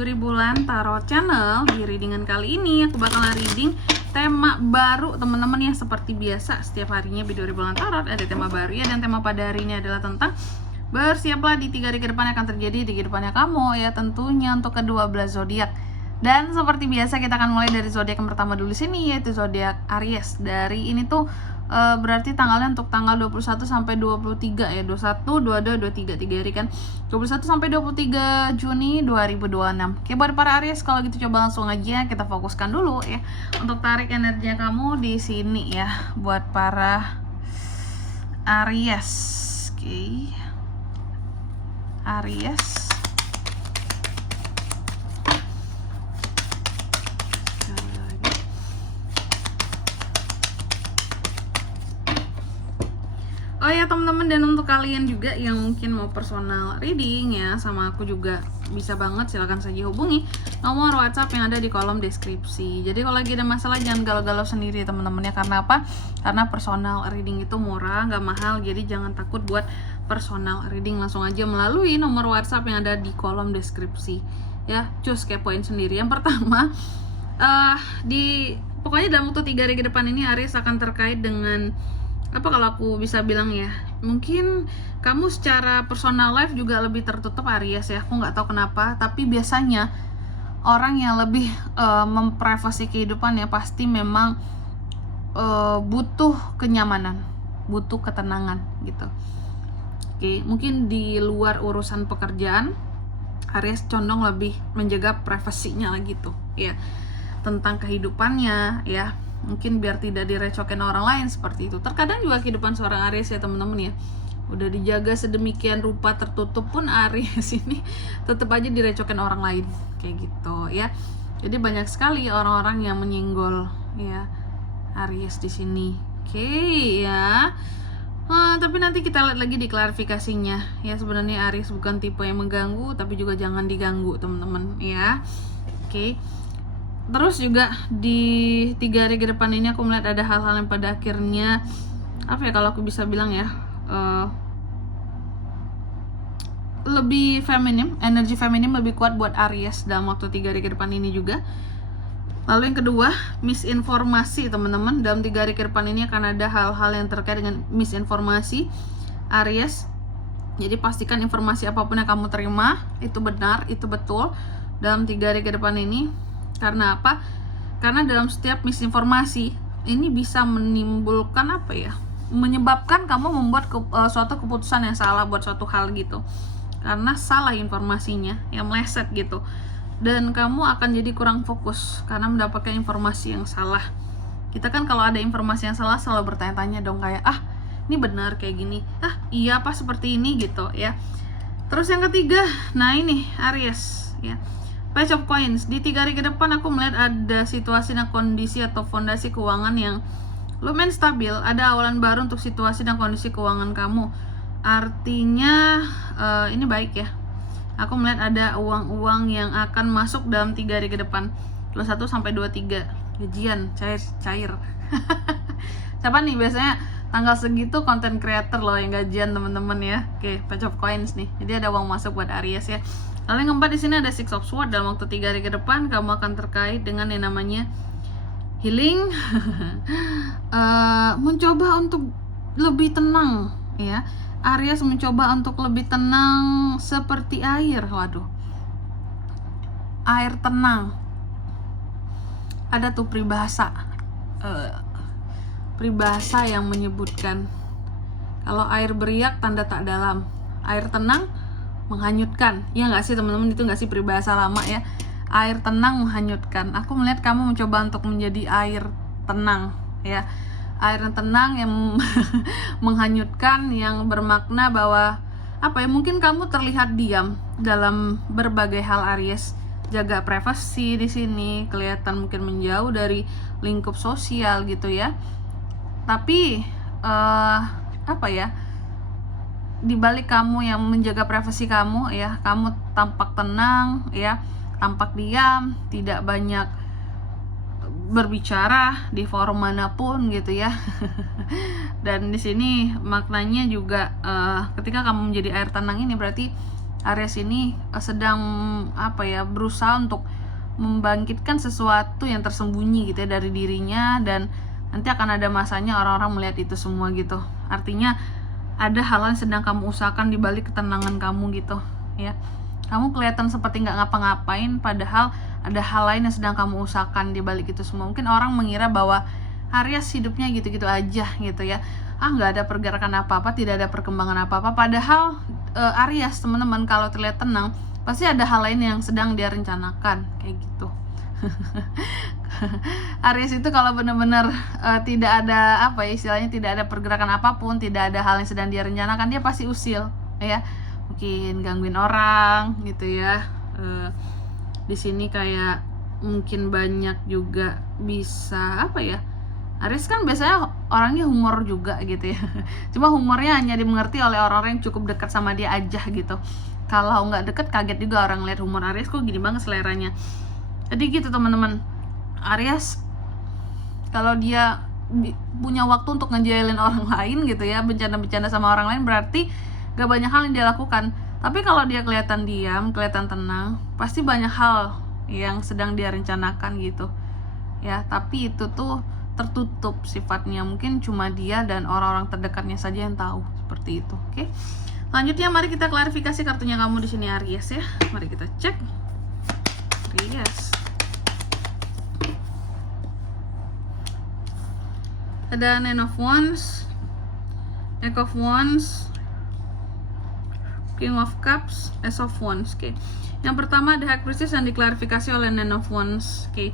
Biduri Bulan Tarot Channel. Di readingan kali ini aku bakalan reading tema baru teman-teman ya. Seperti biasa setiap harinya Biduri Bulan Tarot ada tema baru ya. Dan tema pada hari ini adalah tentang bersiaplah di 3 hari ke depan akan terjadi di kehidupannya kamu ya, tentunya untuk kedua belas zodiak. Dan seperti biasa kita akan mulai dari zodiak yang pertama dulu sini, yaitu zodiak Aries. Dari ini tuh berarti tanggalnya untuk tanggal 21 sampai 23 ya, 21, 22, 23, 3 hari kan, 21 sampai 23 Juni 2026. Oke, buat para Aries kalau gitu coba langsung aja kita fokuskan dulu ya untuk tarik energinya kamu di sini ya buat para Aries. Oke. Aries. Oh ya teman-teman, dan untuk kalian juga yang mungkin mau personal reading ya sama aku juga bisa banget, silahkan saja hubungi nomor WhatsApp yang ada di kolom deskripsi. Jadi kalau lagi ada masalah jangan galau-galau sendiri teman-teman ya. Karena apa? Karena personal reading itu murah, nggak mahal. Jadi jangan takut buat personal reading, langsung aja melalui nomor WhatsApp yang ada di kolom deskripsi ya. Cus kepoin sendiri. Yang pertama, pokoknya dalam waktu 3 hari ke depan ini Aries akan terkait dengan apa, kalau aku bisa bilang ya, mungkin kamu secara personal life juga lebih tertutup Aries ya. Aku nggak tahu kenapa, tapi biasanya orang yang lebih memprivasi kehidupan ya pasti memang butuh kenyamanan, butuh ketenangan gitu. Oke, mungkin di luar urusan pekerjaan Aries condong lebih menjaga privasinya gitu ya, tentang kehidupannya ya, mungkin biar tidak direcokin orang lain seperti itu. Terkadang juga kehidupan seorang Aries ya teman-teman ya, udah dijaga sedemikian rupa tertutup pun Aries ini tetap aja direcokin orang lain kayak gitu ya. Jadi banyak sekali orang-orang yang menyinggol ya Aries di sini. Oke ya. Tapi nanti kita lihat lagi di klarifikasinya ya. Sebenarnya Aries bukan tipe yang mengganggu, tapi juga jangan diganggu teman-teman ya. Oke. Terus juga di 3 hari ke depan ini aku melihat ada hal-hal yang pada akhirnya apa ya, kalau aku bisa bilang ya, lebih feminim, energi feminim lebih kuat buat Aries dalam waktu 3 hari ke depan ini juga. Lalu yang kedua, misinformasi teman-teman. Dalam 3 hari ke depan ini akan ada hal-hal yang terkait dengan misinformasi Aries. Jadi pastikan informasi apapun yang kamu terima itu benar, itu betul dalam 3 hari ke depan ini. Karena apa? Karena dalam setiap misinformasi ini bisa menimbulkan apa ya, menyebabkan kamu membuat suatu keputusan yang salah buat suatu hal gitu, karena salah informasinya yang meleset gitu, dan kamu akan jadi kurang fokus karena mendapatkan informasi yang salah. Kita kan kalau ada informasi yang salah selalu bertanya-tanya dong, kayak ini benar kayak gini, iya apa seperti ini gitu ya. Terus yang ketiga, nah ini Aries ya, Page of Coins. Di 3 hari ke depan aku melihat ada situasi dan kondisi atau fondasi keuangan yang lumayan stabil. Ada awalan baru untuk situasi dan kondisi keuangan kamu. Artinya ini baik ya. Aku melihat ada uang-uang yang akan masuk dalam 3 hari ke depan, 21 sampai 23. Gajian cair. Siapa nih biasanya tanggal segitu konten creator loh yang gajian teman-teman ya. Oke, Page of Coins nih. Jadi ada uang masuk buat Aries ya. Lalu yang keempat di sini ada Six of Swords. Dalam waktu 3 hari ke depan kamu akan terkait dengan yang namanya healing, mencoba untuk lebih tenang ya. Aries mencoba untuk lebih tenang seperti air. Waduh, air tenang. Ada tuh peribahasa yang menyebutkan kalau air beriak tanda tak dalam, air tenang menghanyutkan. Ya nggak sih teman-teman, itu nggak sih peribahasa lama ya, air tenang menghanyutkan. Aku melihat kamu mencoba untuk menjadi air tenang ya, air yang tenang yang menghanyutkan, yang bermakna bahwa apa ya, mungkin kamu terlihat diam dalam berbagai hal Aries. Jaga privasi di sini, kelihatan mungkin menjauh dari lingkup sosial gitu ya. Tapi apa ya, di balik kamu yang menjaga privasi kamu ya, kamu tampak tenang ya, tampak diam, tidak banyak berbicara di forum manapun gitu ya. Dan di sini maknanya juga ketika kamu menjadi air tenang ini berarti Aries ini sedang berusaha untuk membangkitkan sesuatu yang tersembunyi gitu ya dari dirinya, dan nanti akan ada masanya orang-orang melihat itu semua gitu. Artinya ada hal yang sedang kamu usahakan di balik ketenangan kamu gitu ya. Kamu kelihatan seperti nggak ngapa-ngapain, padahal ada hal lain yang sedang kamu usahakan di balik itu semua. Mungkin orang mengira bahwa Aries hidupnya gitu-gitu aja gitu ya, nggak ada pergerakan apa-apa, tidak ada perkembangan apa-apa. Padahal Aries teman-teman kalau terlihat tenang, pasti ada hal lain yang sedang dia rencanakan kayak gitu. Aries itu kalau benar-benar tidak ada istilahnya tidak ada pergerakan apapun, tidak ada hal yang sedang dia rencanakan, dia pasti usil ya. Mungkin gangguin orang gitu ya. Di sini kayak mungkin banyak juga bisa Aries kan biasanya orangnya humor juga gitu ya. Cuma humornya hanya dimengerti oleh orang-orang yang cukup dekat sama dia aja gitu. Kalau nggak deket kaget juga orang lihat humor Aries, kok gini banget seleranya. Jadi gitu teman-teman. Aries kalau dia punya waktu untuk ngejailin orang lain gitu ya, bercanda-bercanda sama orang lain, berarti gak banyak hal yang dia lakukan. Tapi kalau dia kelihatan diam, kelihatan tenang, pasti banyak hal yang sedang dia rencanakan gitu ya. Tapi itu tuh tertutup sifatnya, mungkin cuma dia dan orang-orang terdekatnya saja yang tahu seperti itu. Oke. Selanjutnya mari kita klarifikasi kartunya kamu di sini Aries ya. Mari kita cek. Aries. Ada Nine of Wands, Eight of Wands, King of Cups, Ace of Wands. Oke. Yang pertama ada High Priestess yang diklarifikasi oleh Nine of Wands. Oke.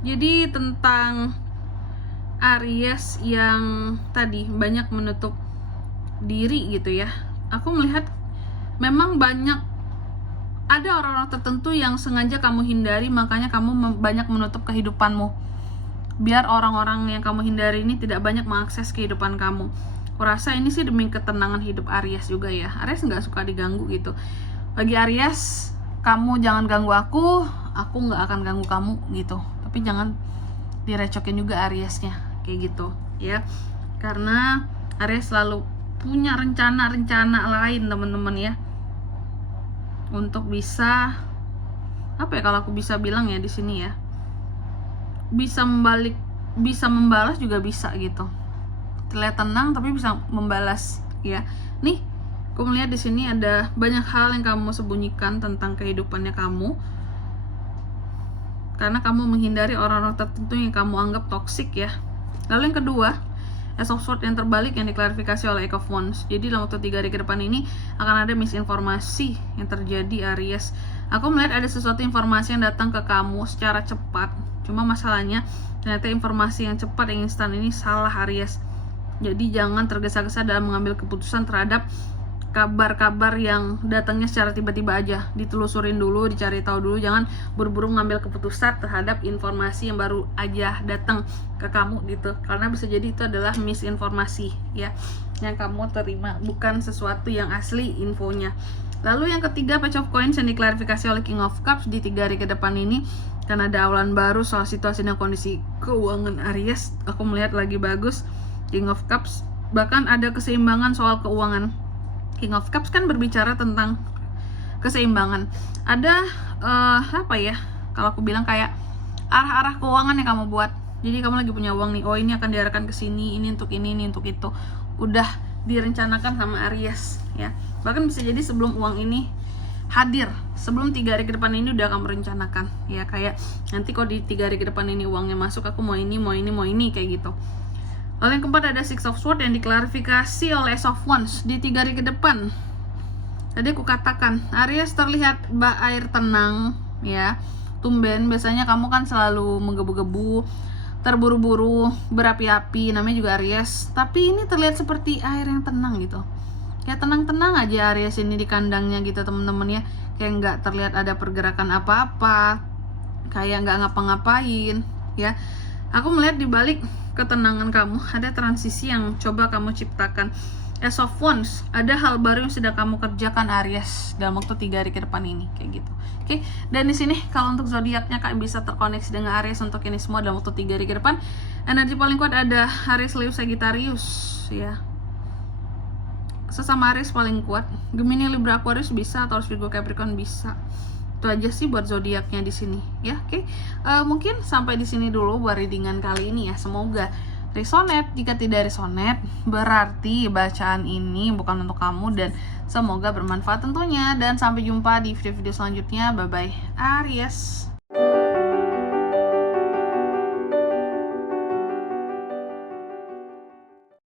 Jadi tentang Aries yang tadi banyak menutup diri gitu ya. Aku melihat memang ada orang-orang tertentu yang sengaja kamu hindari, makanya kamu banyak menutup kehidupanmu. Biar orang-orang yang kamu hindari ini tidak banyak mengakses kehidupan kamu. Kurasa ini sih demi ketenangan hidup Aries juga ya. Aries nggak suka diganggu gitu. Bagi Aries, kamu jangan ganggu aku nggak akan ganggu kamu gitu. Tapi jangan direcokin juga Ariesnya kayak gitu ya. Karena Aries selalu punya rencana-rencana lain teman-teman ya, untuk bisa kalau aku bisa bilang ya di sini ya, bisa membalas juga bisa gitu. Terlihat tenang tapi bisa membalas ya. Nih, aku melihat di sini ada banyak hal yang kamu sembunyikan tentang kehidupannya kamu, karena kamu menghindari orang-orang tertentu yang kamu anggap toksik ya. Lalu yang kedua, Ace of Swords yang terbalik yang diklarifikasi oleh Eight of Wands. Jadi dalam waktu 3 hari ke depan ini akan ada misinformasi yang terjadi Aries. Aku melihat ada sesuatu informasi yang datang ke kamu secara cepat. Cuma masalahnya ternyata informasi yang cepat yang instan ini salah Aries. Jadi jangan tergesa-gesa dalam mengambil keputusan terhadap kabar-kabar yang datangnya secara tiba-tiba aja. Ditelusurin dulu, dicari tahu dulu, jangan buru-buru mengambil keputusan terhadap informasi yang baru aja datang ke kamu gitu. Karena bisa jadi itu adalah misinformasi ya yang kamu terima, bukan sesuatu yang asli infonya. Lalu yang ketiga, Page of Coins yang diklarifikasi oleh King of Cups di 3 hari ke depan ini, karena ada awalan baru soal situasi dan kondisi keuangan Aries. Aku melihat lagi bagus King of Cups, bahkan ada keseimbangan soal keuangan. King of Cups kan berbicara tentang keseimbangan. Ada kalau aku bilang kayak arah-arah keuangan yang kamu buat. Jadi kamu lagi punya uang nih, oh ini akan diarahkan ke sini, ini untuk ini untuk itu. Udah direncanakan sama Aries ya. Bahkan bisa jadi sebelum uang ini hadir, sebelum 3 hari ke depan ini udah kamu rencanakan ya. Kayak nanti kok di 3 hari ke depan ini uangnya masuk, aku mau ini kayak gitu. Lalu yang keempat ada Six of Swords yang diklarifikasi oleh Ace of Wands di 3 hari ke depan. Tadi aku katakan Aries terlihat air tenang ya. Tumben biasanya kamu kan selalu menggebu-gebu, terburu-buru, berapi-api, namanya juga Aries. Tapi ini terlihat seperti air yang tenang gitu. Kayak tenang-tenang aja Aries ini di kandangnya gitu teman-teman ya. Kayak nggak terlihat ada pergerakan apa-apa, kayak nggak ngapa-ngapain ya. Aku melihat di balik ketenangan kamu ada transisi yang coba kamu ciptakan. Ace of Wands, ada hal baru yang sedang kamu kerjakan Aries dalam waktu 3 hari ke depan ini kayak gitu. Oke. Dan di sini kalau untuk zodiaknya Kak bisa terkoneksi dengan Aries untuk ini semua dalam waktu 3 hari ke depan. Energi paling kuat ada Aries, Leo, Sagittarius ya. sesama Aries paling kuat. Gemini, Libra, Aquarius bisa, Taurus, Virgo, Capricorn bisa. Itu aja sih buat zodiaknya di sini ya. Oke. Mungkin sampai di sini dulu buat readingan kali ini ya. Semoga resonate. Jika tidak resonate, berarti bacaan ini bukan untuk kamu, dan semoga bermanfaat tentunya. Dan sampai jumpa di video-video selanjutnya. Bye bye Aries.